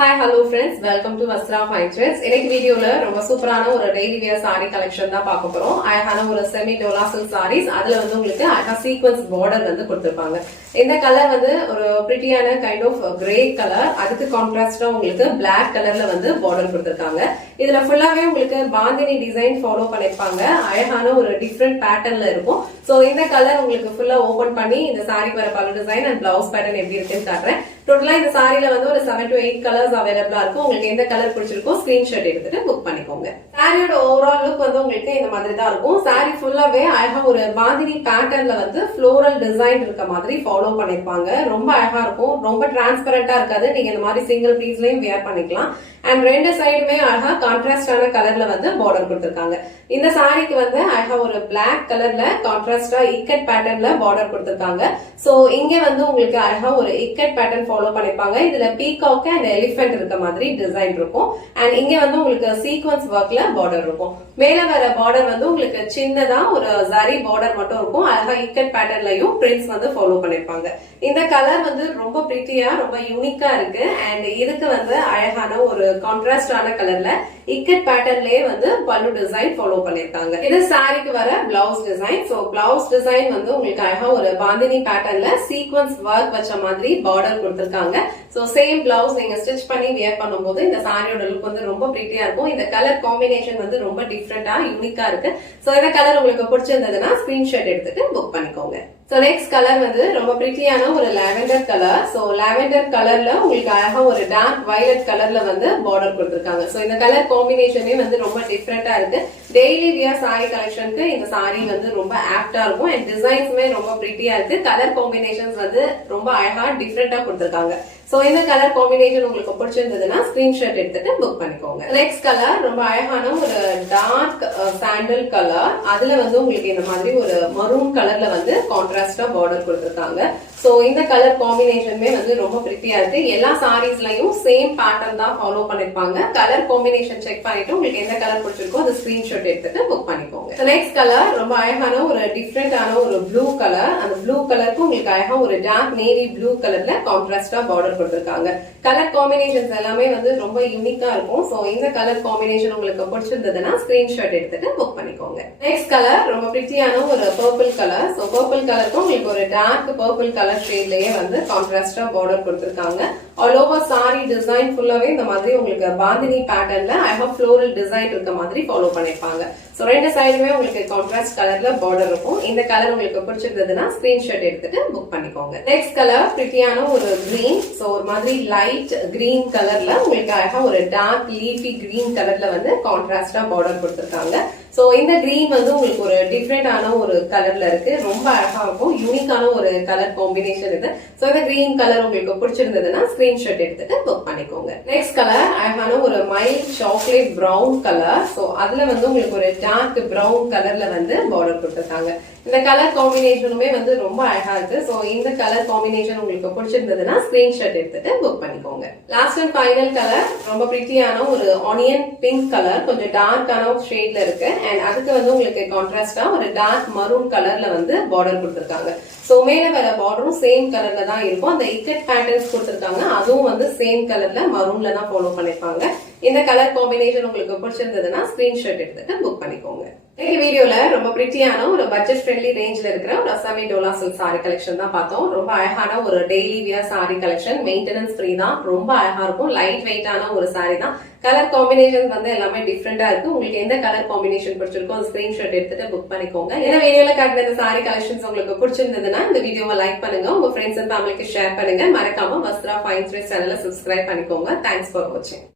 Hi, hello friends. Welcome to Vastra Fine Threads. In this video, ரொம்ப சூப்பரான ஒரு daily wear saree collection தான் பார்க்க போறோம். அழகான ஒரு semi dola silk sarees. அதுல வந்து உங்களுக்கு அழகா sequence border வந்து கொடுத்திருப்பாங்க. இந்த கலர் வந்து ஒரு prettyயான kind of grey color. அதுக்கு கான்ட்ராஸ்டா உங்களுக்கு black கலர்ல வந்து border கொடுத்திருக்காங்க. இதுல ஃபுல்லாவே உங்களுக்கு பாந்தினி டிசைன் ஃபாலோ பண்ணிருப்பாங்க. அழகான ஒரு different patternல இருக்கும். சோ இந்த கலர் உங்களுக்கு ஃபுல்லா ஓபன் பண்ணி இந்த saree வர பல்லு டிசைன் and blouse pattern எப்படி இருக்குன்னு காட்டுறேன். டோட்டலா இந்த சாரில வந்து ஒரு 7 to 8 கலர்ஸ் அவைலபிளா இருக்கும். உங்களுக்கு எந்த கலர் பிடிச்சிருக்கோ ஸ்கிரீன்ஷாட் எடுத்துட்டு புக் பண்ணிக்கோங்க. சாரியோட ஓவரால் லுக் வந்து உங்களுக்கு இந்த மாதிரி தான் இருக்கும். சாரி ஃபுல்லாவே அழகா ஒரு பாந்தினி பேட்டர்ன்ல வந்து ஃப்ளோரல் டிசைன் இருக்க மாதிரி ஃபாலோ பண்ணிருப்பாங்க. ரொம்ப அழகா இருக்கும். ரொம்ப டிரான்ஸ்பரண்டா இருக்காது. நீங்க இந்த மாதிரி சிங்கிள் பீஸ்லயும் வேர் பண்ணிக்கலாம். அண்ட் ரெண்டு சைடுமே அழகா கான்ட்ராஸ்டான கலர்ல வந்து பார்டர் கொடுத்திருக்காங்க. இந்த சாரிக்கு வந்து அழகா ஒரு பிளாக் கலர்ல கான்ட்ராஸ்டா இக்கட் பேட்டர்ன்ல பார்டர் கொடுத்திருக்காங்க. சோ இங்க வந்து உங்களுக்கு அழகா ஒரு இக்கட் பேட்டர்ன் ஃபாலோ பண்ணிருப்பாங்க. இதுல பீகாக் அண்ட் எலிஃபென்ட் இருக்க மாதிரி டிசைன் இருக்கும். அண்ட் இங்க வந்து உங்களுக்கு சீக்வன்ஸ் ஒர்க்ல பார்டர் இருக்கும். மேல வர பார்டர் வந்து உங்களுக்கு சின்னதா ஒரு ஜரி பார்டர் மட்டும் இருக்கும். அழகா இக்கட் பேட்டர்ன்லயும் பிரிண்ட்ஸ் வந்து ஃபாலோ பண்ணிருப்பாங்க. இந்த கலர் வந்து ரொம்ப பிரிட்டியா ரொம்ப யூனிக்கா இருக்கு. அண்ட் இதுக்கு வந்து அழகான ஒரு கான்ட்ராஸ்டான கலர்ல இக்கட் பேட்டர்ன்லயே வந்து பல்லு டிசைன் ஃபாலோ பண்ணிருக்காங்க. இது சாரிக்கு வர blouse design. So blouse design வந்து உங்களுக்கு அழகா ஒரு பாந்தினி பேட்டர்ன்ல சீக்வன்ஸ் ஒர்க் வச்ச மாதிரி பார்டர் கொடுத்திருக்காங்க. சோ சேம் பிளவுஸ் நீங்க ஸ்டிச் பண்ணி வியர் பண்ணும்போது இந்த சாரியோட லுக் வந்து ரொம்ப பிரிட்டியா இருக்கும். இந்த கலர் காம்பினேஷன் வந்து ரொம்ப டிஃப்ரெண்டா யூனிக்கா இருக்கு. சோ இந்த கலர் உங்களுக்கு பிடிச்சிருந்ததுன்னா ஸ்கிரீன்ஷாட் எடுத்துட்டு புக் பண்ணிக்கோங்க. சோ நெக்ஸ்ட் கலர் வந்து ரொம்ப பிரிட்டியான ஒரு லாவெண்டர் கலர். சோ லாவெண்டர் கலர்ல உங்களுக்கு அழகா ஒரு டார்க் வயலட் கலர்ல வந்து பார்டர் கொடுத்திருக்காங்க. சோ இந்த கலர் காம்பினேஷனே வந்து ரொம்ப டிஃப்ரெண்டா இருக்கு. டெய்லி வியர் சாரி கலெக்ஷனுக்கு இந்த சாரி வந்து ரொம்ப ஆப்டா இருக்கும். அண்ட் டிசைன்ஸுமே ரொம்ப பிரிட்டியா இருக்கு. கலர் காம்பினேஷன்ஸ் வந்து ரொம்ப அழகா டிஃப்ரெண்டா கொடுத்திருக்காங்க. சோ இந்த கலர் காம்பினேஷன் உங்களுக்கு பிடிச்சிருந்ததுன்னா ஸ்கிரீன்ஷாட் எடுத்துட்டு புக் பண்ணிக்கோங்க. நெக்ஸ்ட் கலர் ரொம்ப அழகான ஒரு டார்க் சாண்டல் கலர். அதுல வந்து உங்களுக்கு இந்த மாதிரி ஒரு மரூன் கலர்ல வந்து கான்ட்ராஸ்டா பார்டர் கொடுத்திருக்காங்க. சோ இந்த கலர் காம்பினேஷனுமே வந்து ரொம்ப பிரிட்டியா இருக்கு. எல்லா சாரீஸ்லயும் சேம் பேட்டர்ன் தான் ஃபாலோ பண்ணிருப்பாங்க. கலர் காம்பினேஷன் செக் பண்ணிட்டு உங்களுக்கு எந்த கலர் பிடிச்சிருக்கோ அது ஸ்கிரீன்ஷாட் எடுத்துட்டு புக் பண்ணிக்கோங்க. நெக்ஸ்ட் கலர் ரொம்ப அழகான ஒரு டிஃப்ரெண்டான ஒரு ப்ளூ கலர். அந்த ப்ளூ கலருக்கு உங்களுக்கு அழகா ஒரு டார்க் நேவி ப்ளூ கலர்ல கான்ட்ராஸ்டா பார்டர் கொடுத்திருக்காங்க. கலர் காம்பினேஷன்ஸ் எல்லாமே வந்து ரொம்ப யூனிக்கா இருக்கும். சோ இந்த கலர் காம்பினேஷன் உங்களுக்கு பிடிச்சிருந்ததுன்னா ஸ்கிரீன்ஷாட் எடுத்துட்டு புக் பண்ணிக்கோங்க. நெக்ஸ்ட் கலர் ரொம்ப பிரிட்டியான ஒரு பர்பிள் கலர். சோ பர்பிள் கலருக்கு உங்களுக்கு ஒரு டார்க் பர்பிள் கலர் ஷேட்லயே வந்து கான்ட்ராஸ்டா பார்டர் கொடுத்திருக்காங்க. ஆல் ஓவர் சாரி டிசைன் ஃபுல்லாவே இந்த மாதிரி உங்களுக்கு பாந்தினி பேட்டர்ன்ல அழகா ஃப்ளோரல் டிசைன் இருக்க மாதிரி ஃபாலோ பண்ணிருப்பாங்க. சோ ரெண்டு சைடுமே உங்களுக்கு கான்ட்ராஸ்ட் கலர்ல பார்டர் இருக்கும். இந்த கலர் உங்களுக்கு பிடிச்சிருந்ததுன்னா ஸ்கிரீன்ஷாட் எடுத்துட்டு புக் பண்ணிக்கோங்க. நெக்ஸ்ட் கலர் பிரிட்டியான ஒரு கிரீன். சோ ஒரு மாதிரி லைட் கிரீன் கலர்ல உங்களுக்கு அழகா ஒரு டார்க் லீஃபி கிரீன் கலர்ல வந்து கான்ட்ராஸ்டா பார்டர் கொடுத்திருக்காங்க. சோ இந்த கிரீன் வந்து உங்களுக்கு ஒரு டிஃப்ரெண்டான ஒரு கலர்ல இருக்கு. ரொம்ப அழகா இருக்கும். யூனிக்கான ஒரு கலர் காம்பினேஷன் இது. சோ இந்த கிரீன் கலர் உங்களுக்கு பிடிச்சிருந்ததுன்னா ஸ்கிரீன்ஷாட் எடுத்துட்டு புக் பண்ணிக்கோங்க. நெக்ஸ்ட் கலர் அழகான ஒரு mild chocolate brown colour. So அதுல வந்து உங்களுக்கு ஒரு டார்க் பிரவுன் கலர்ல வந்து பார்டர் கொடுத்திருக்காங்க. இந்த கலர் காம்பினேஷனுமே வந்து ரொம்ப அழகா இருக்கு. சோ இந்த கலர் காம்பினேஷன் உங்களுக்கு பிடிச்சிருந்ததுன்னா ஸ்கிரீன்ஷாட் எடுத்துட்டு புக் பண்ணிக்கோங்க. லாஸ்ட் அண்ட் ஃபைனல் கலர் ரொம்ப பிரிட்டியான ஒரு ஆனியன் பிங்க் கலர். கொஞ்சம் டார்க்கான ஷேட்ல இருக்கு. அண்ட் அதுக்கு வந்து உங்களுக்கு கான்ட்ராஸ்டா ஒரு டார்க் மரூன் கலர்ல வந்து பார்டர் கொடுத்திருக்காங்க. சோ மேல வர பார்டரும் சேம் கலர்ல தான் இருக்கும். அந்த இக்கட் பேட்டர்ன்ஸ் கொடுத்திருக்காங்க. அதுவும் வந்து சேம் கலர்ல மரூன்ல தான் ஃபாலோ பண்ணிருப்பாங்க. இந்த கலர் காம்பினேஷன் உங்களுக்கு பிடிச்சிருந்ததுன்னா ஸ்கிரீன்ஷாட் எடுத்துட்டு புக் பண்ணிக்கோங்க. இந்த வீடியோல ரொம்ப பிரிட்டியான ஒரு பட்ஜெட் ஃப்ரெண்ட்லி ரேஞ்ச்ல இருக்கிற ஒரு Assami Dola silk sorry collection தான் பார்த்தோம். ரொம்ப அழகான ஒரு daily wear sorry collection. Maintenance free தான். ரொம்ப அழகா இருக்கும். லைட் வெயிட்டான ஒரு சாரி தான். கலர் காம்பினேஷன் வந்து எல்லாமே டிஃப்ரெண்டா இருக்கு. உங்களுக்கு எந்த கலர் காம்பினேஷன் பிடிச்சிருக்கோ அந்த ஸ்கிரீன்ஷாட் எடுத்துட்டு புக் பண்ணிக்கோங்க. இந்த வீடியோல காட்டுற இந்த சாரி கலெக்ஷன்ஸ் உங்களுக்கு பிடிச்சிருந்ததுன்னா இந்த வீடியோவை லைக் பண்ணுங்க. உங்க ஃப்ரெண்ட்ஸ் அண்ட் ஃபேமிலிக்கு ஷேர் பண்ணுங்க. மறக்காம வஸ்த்ரா ஃபைன் த்ரெட்ஸ் சேனலை சப்ஸ்கிரைப் பண்ணிக்கோங்க. தேங்க்ஸ் ஃபார் வாட்சிங்.